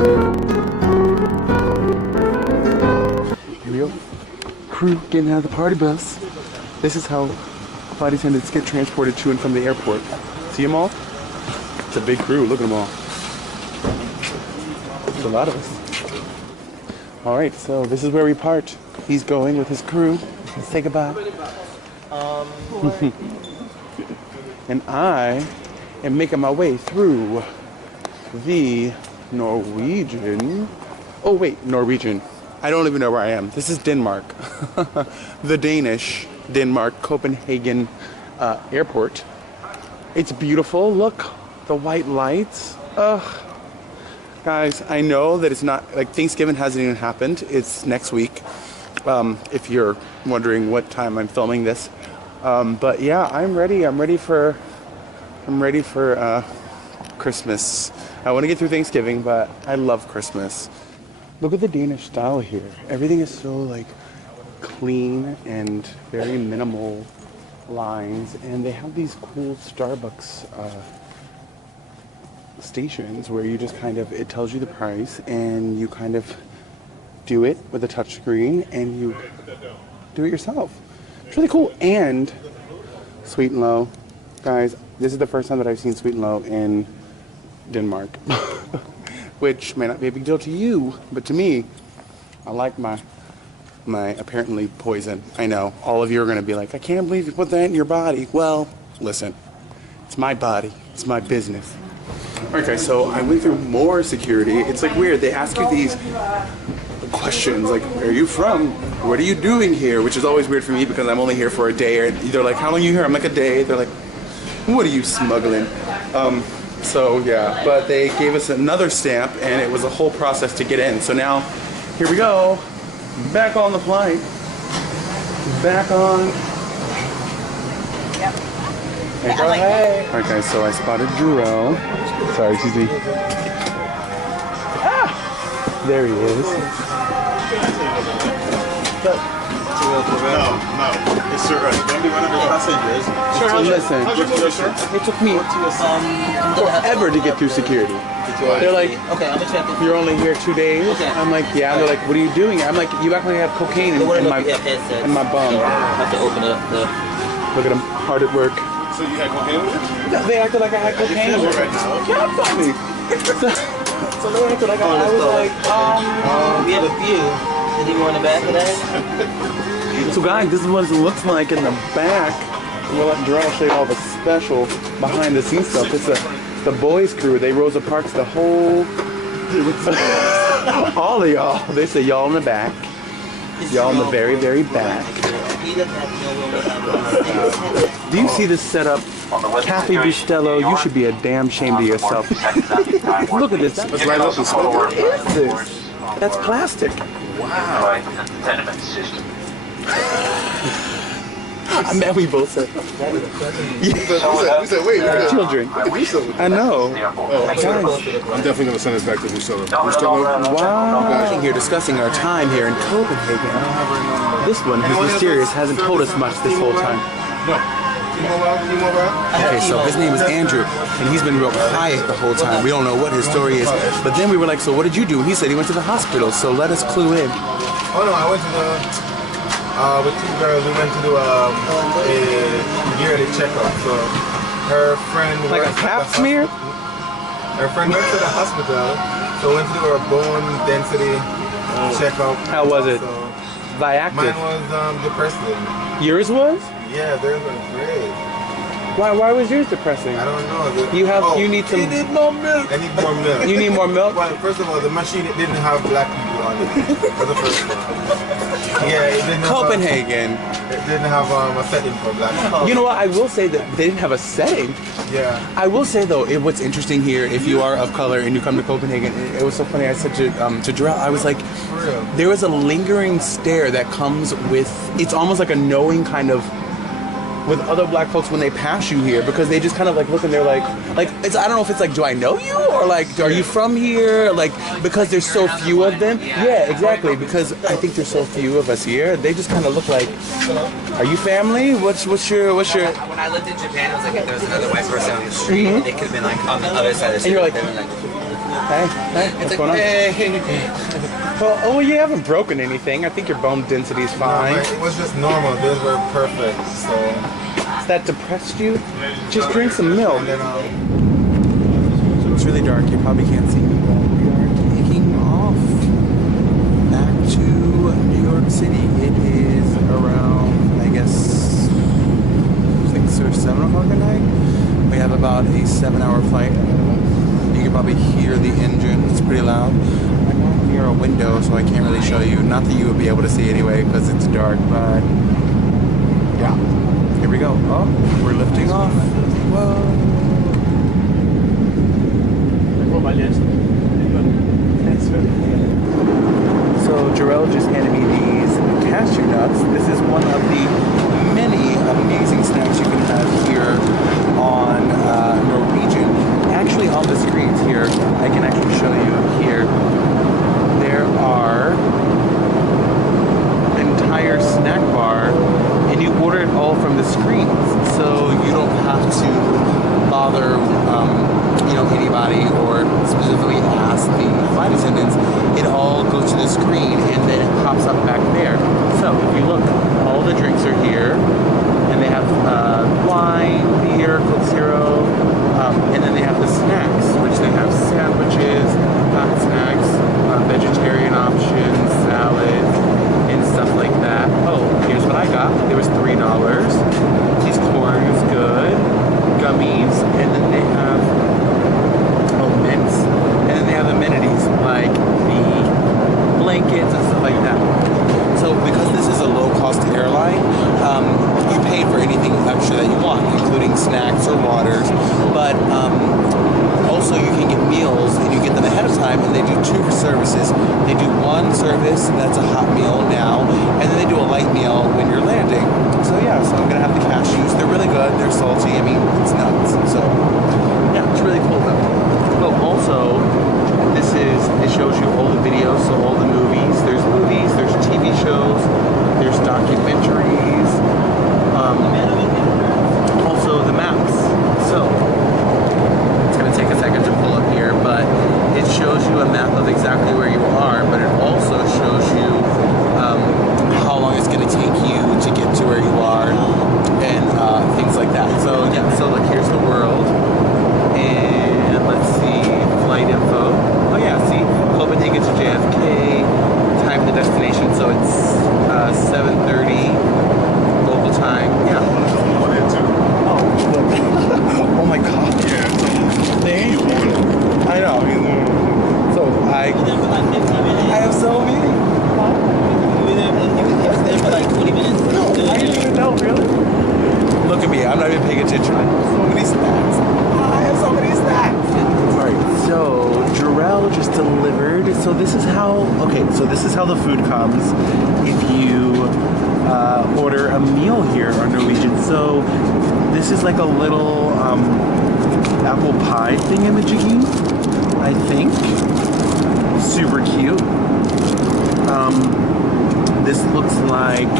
Here we go. Crew getting out of the party bus. This is how flight attendants get transported to and from the airport. See them all? It's a big crew. Look at them all. It's a lot of us. All right, so this is where we part. He's going with his crew. Let's say goodbye. And I am making my way through the Norwegian. Oh wait, Norwegian. I don't even know where I am. This is Denmark. The Danish Denmark Copenhagen airport. It's beautiful. Look, the white lights. Ugh. Guys, I know that it's not, like, Thanksgiving hasn't even happened. It's next week, if you're wondering what time I'm filming this. But yeah, I'm ready. I'm ready for Christmas. I want to get through Thanksgiving, but I love Christmas. Look at the Danish style here. Everything is so, like, clean and very minimal lines. And they have these cool Starbucks stations where you just kind of, it tells you the price and you kind of do it with a touch screen and you do it yourself. It's really cool. And Sweet and Low, guys, this is the first time that I've seen Sweet and Low in Denmark, which may not be a big deal to you, but to me, I like my apparently poison. I know all of you are going to be like, I can't believe you put that in your body. Well, listen, it's my body, it's my business. Okay, so I went through more security. It's like weird. They ask you these questions like, where are you from? What are you doing here? Which is always weird for me because I'm only here for a day. Or they're like, how long are you here? I'm like, a day. They're like, what are you smuggling? So yeah, but they gave us another stamp and it was a whole process to get in. So now, here we go. Back on the flight. Back on. Yep. Hey, girl, hey. Okay, so I spotted Juro. Sorry, excuse me. Ah! There he is. No. It's sir. Don't be one of the passengers. Sure, listen. It took me forever to get through security. They're like, okay, I'm gonna check it. You're only here 2 days? Okay. I'm like, yeah. They're like, what are you doing? I'm like, you actually have cocaine in my bum. I have to open it up. Look at him, hard at work. So you had cocaine with it? No, they acted like I had cocaine. Right now. Yeah, funny. So they acted like I was like, we have a few. Did you go in the back of that? So guys, this is what it looks like in the back. We'll let Jerome show you all the special behind the scenes stuff. It's the boys crew. They Rosa Parks the whole, all of y'all. They say y'all in the back. Y'all in the very, very back. Do you see this setup? Cafe Bustelo, you should be a damn shame to yourself. Look at this. Let's light up and smoke. What is this? That's plastic. Wow. Man, we both said. We said, wait, Children. I know. Oh, I'm definitely going to send this back to Bustelo. Wow. We're here discussing our time here in Copenhagen. This one, who's mysterious, hasn't told us much this whole time. Okay, so his name is Andrew, and he's been real quiet the whole time. We don't know what his story is. But then we were like, so what did you do? He said he went to the hospital, so let us clue in. Oh no, I went to with two girls, we went to do a yearly checkup. So her friend Like a pap smear? Her friend went to the hospital, so we went to do her bone density checkup. How was it? So Viactive. mine was depressing. Yours was? Yeah, theirs was great. Why was yours depressing? I don't know. You need some. You need more milk. I need more milk. You need more milk? Well, first of all, the machine didn't have black people on it. For the first one. Yeah, it didn't Copenhagen. It didn't have a setting for black people. You know what? I will say that they didn't have a setting. Yeah. I will say though, what's interesting here, if you are of color and you come to Copenhagen, it was so funny. I said to Jarrell, I was like, For real. there is a lingering stare that comes with. It's almost like a knowing kind of. With other black folks when they pass you here, because they just kind of like look and they're like it's, I don't know if it's like, do I know you, or like, are you from here, like, because there's so few of them. Yeah, exactly, because I think there's so few of us here, they just kind of look like, are you family? What's your When I lived in Japan, it was like if there was another white person on the street, they could have been like on the other side of the street. And you're like, Hey, what's going on? Well, you haven't broken anything. I think your bone density is fine. No, it was just normal. Those were perfect. So. That depressed you? Just drink some milk. And then, So it's really dark. You probably can't see me, but we are taking off back to New York City. It is around, I guess, 6 or 7 o'clock at night. We have about a 7-hour flight. You can probably hear the engine. It's pretty loud. I'm not near a window, so I can't really show you. Not that you would be able to see anyway, because it's dark, but yeah. Here we go. Oh, we're lifting off. Whoa. So Jarrell just handed me these cashew nuts. This is one of the many amazing snacks you can have here on Norwegian. Actually, on the screens here, I can actually show you here. There are entire snack bar, and you order it all from the screens, so you don't have to bother anybody or specifically ask the flight attendants. It all goes to the screen and then it pops up back there. So if you look, all the drinks are here, and they have wine, beer, Coke Zero, and then they have the snacks, which they have sandwiches, hot snacks, vegetarian options, salads, and stuff like that. Oh, here's what I got. There was $3. These corn is good. Gummies, and then they have mints, and then they have amenities like the blankets and stuff like that. So because this is a low-cost airline, you pay for anything extra that you want, including snacks or waters, but also you can get meals, and you get them ahead of time, and they do 2 services. They do one service that's a hot meal now, and then they do a light meal when you're landing. So yeah, so I'm gonna have the cashews. They're really good. They're salty. I mean, it's nuts. So yeah, it's really cool though. But also, it shows you all the videos, so all the movies. There's TV shows, there's documentaries, also the maps. So it's gonna take a second to pull up here, but it shows you a map of exactly where you are, but it also shows you how long it's gonna take you to get to where you are, and things like that. So yeah, so look, here's the world, and let's see, flight info. Oh yeah, see, Copenhagen to JFK, time to destination, so it's 7:30 local time. Yeah. Oh my god. Yeah. Thank you. I know. So I have so many. For like 20 minutes. No, I didn't even know, really. Look at me, I'm not even paying attention. I have so many snacks. I have so many snacks. Alright, so Jarrell just delivered. So this is how the food comes if you order a meal here on Norwegian. So this is like a little apple pie thingamajiggy, I think. Super cute. This looks like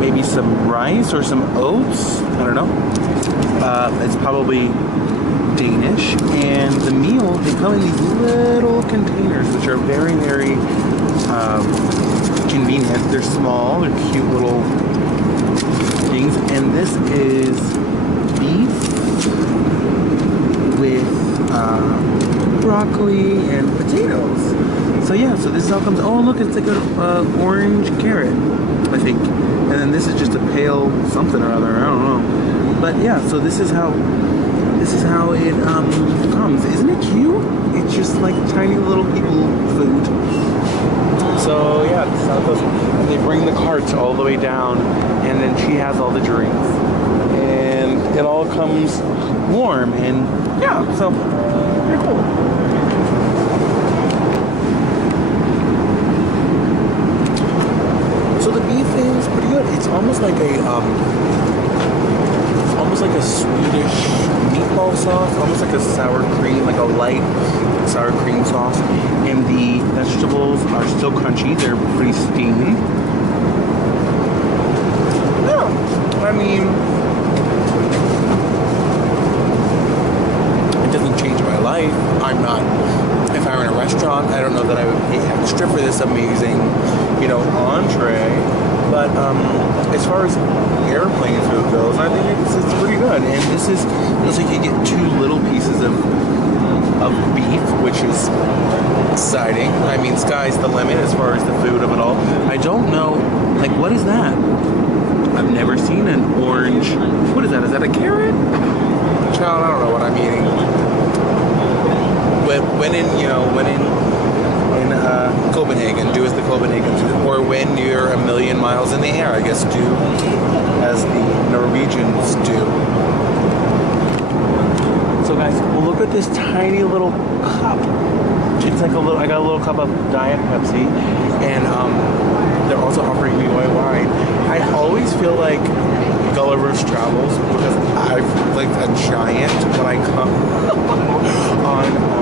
maybe some rice or some oats. I don't know. It's probably Danish. And the meal, they come in these little containers, which are very, very convenient. They're small, they're cute little things. And this is beef with broccoli and potatoes. So yeah, so this is how it comes. Oh look, it's like an orange carrot, I think. And then this is just a pale something or other, I don't know. But yeah, so this is how it comes. Isn't it cute? It's just like tiny little people food. So yeah, this is how it goes. And they bring the carts all the way down, and then she has all the drinks. And it all comes warm, and yeah, so pretty cool. So the beef is pretty good. It's almost like a Swedish meatball sauce, almost like a sour cream, like a light sour cream sauce. And the vegetables are still crunchy. They're pretty steamed. Yeah, I mean, it doesn't change I'm not. If I were in a restaurant, I don't know that I would pay extra for this amazing, you know, entree. But as far as airplane food goes, I think it's pretty good. And this is, looks like you get 2 little pieces of beef, which is exciting. I mean, sky's the limit as far as the food of it all. I don't know, like, what is that? I've never seen an orange. What is that? Is that a carrot? Child, I don't know what I'm eating. When in Copenhagen, do as the Copenhagans do, or when you're a million miles in the air, I guess do as the Norwegians do. So guys, we'll look at this tiny little cup. It's like I got a little cup of Diet Pepsi, and they're also offering me white wine. I always feel like Gulliver's Travels because I've like a giant when I come on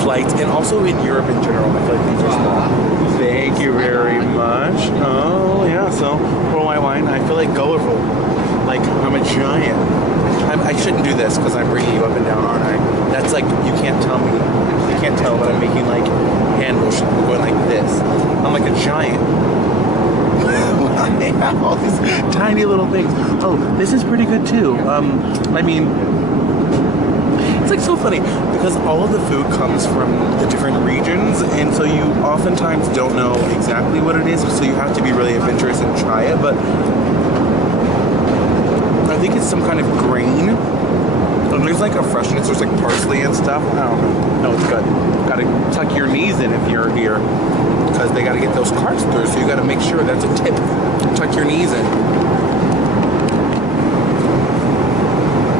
flights, and also in Europe in general. I feel like things are small. Thank you very much. Oh yeah, so for white wine, I feel like Gulliver. Like I'm a giant. I shouldn't do this because I'm bringing you up and down, aren't I? That's like, you can't tell me. You can't tell, but I'm making like hand motion. I'm going like this. I'm like a giant. I have all these tiny little things. Oh, this is pretty good too. I mean, it's like so funny because all of the food comes from the different regions, and so you oftentimes don't know exactly what it is, so you have to be really adventurous and try it. But I think it's some kind of grain. And there's like a freshness, there's like parsley and stuff. I don't know. No, it's good. Gotta tuck your knees in if you're here, because they gotta get those carbs through, so you gotta make sure that's a tip. Tuck your knees in.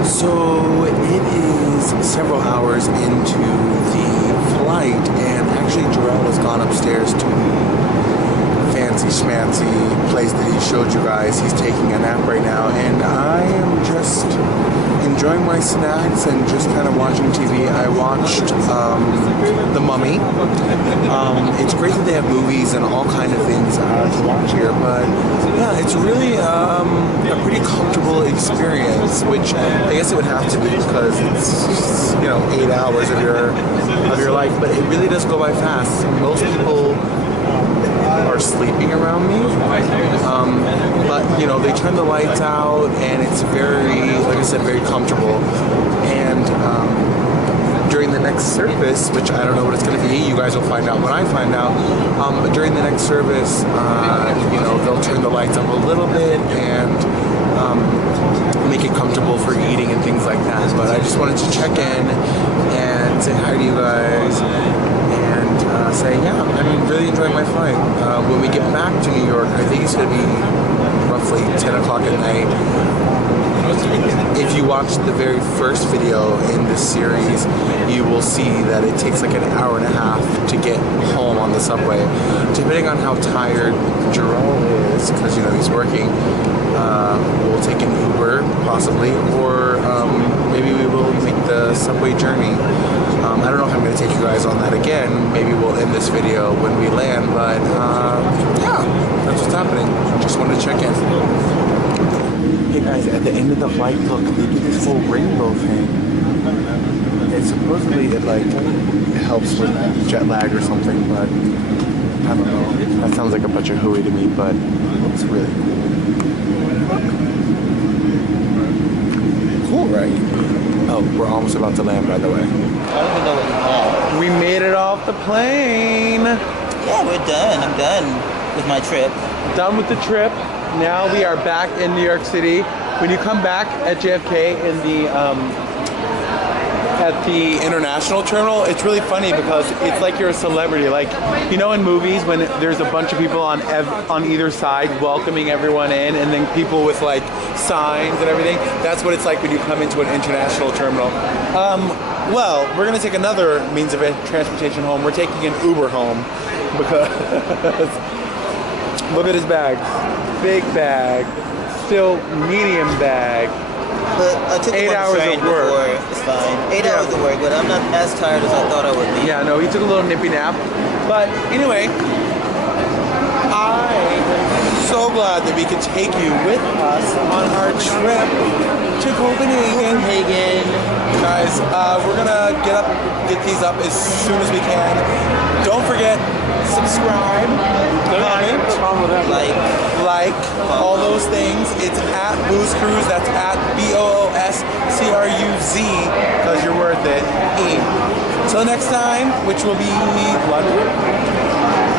So it is several hours into the flight, and actually Jarrell has gone upstairs to fancy schmancy place that he showed you guys. He's taking a nap right now, and I am just enjoying my snacks and just kind of watching TV. I watched The Mummy. It's great that they have movies and all kind of things to watch here, but yeah, it's really a pretty comfortable experience, which I guess it would have to be because it's, you know, 8 hours of your life, but it really does go by fast. Most people are sleeping around me, but you know, they turn the lights out and it's very, like I said, very comfortable. And during the next service, which I don't know what it's going to be, you guys will find out when I find out, but during the next service, you know, they'll turn the lights up a little bit and make it comfortable for eating and things like that. But I just wanted to check in and say hi to you guys and say, yeah, I'm really enjoying my flight. When we get back to New York, I think it's going to be roughly 10 o'clock at night. If you watch the very first video in this series, you will see that it takes like an hour and a half to get home on the subway. Depending on how tired Jarrell is, because you know he's working, we'll take an Uber possibly, or maybe we will make the subway journey. I don't know if I'm going to take you guys on that again. Maybe we'll end this video when we land, but yeah, that's what's happening. Just wanted to check in. Hey guys, at the end of the flight, look, they do this whole rainbow thing. And supposedly it like helps with jet lag or something, but I don't know. That sounds like a bunch of hooey to me, but it looks really cool, right? Oh, we're almost about to land, by the way. I don't even know what you have. We made it off the plane. Yeah, we're done. I'm done with my trip. Done with the trip. Now we are back in New York City. When you come back at JFK in the at the international terminal, it's really funny because it's like you're a celebrity. Like, you know, in movies when there's a bunch of people on either side welcoming everyone in, and then people with like signs and everything. That's what it's like when you come into an international terminal. Well, we're gonna take another means of transportation home. We're taking an Uber home because look at his bag. Big bag, still medium bag. But I took 8 hours of work. Before. It's fine. 8 hours of work, but I'm not as tired as I thought I would be. Yeah, no, he took a little nippy nap. But anyway, I'm so glad that we could take you with us on our trip to Copenhagen. Guys, we're gonna get these up as soon as we can. Don't forget, subscribe, comment, like, all those things. It's at BoosCruize. That's at BoosCruze, because you're worth it. Till next time, which will be London,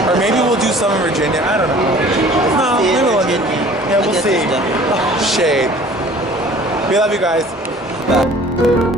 or maybe we'll do some in Virginia. I don't know. No, maybe London. Yeah, we'll see. Oh, shade. We love you guys. Bye.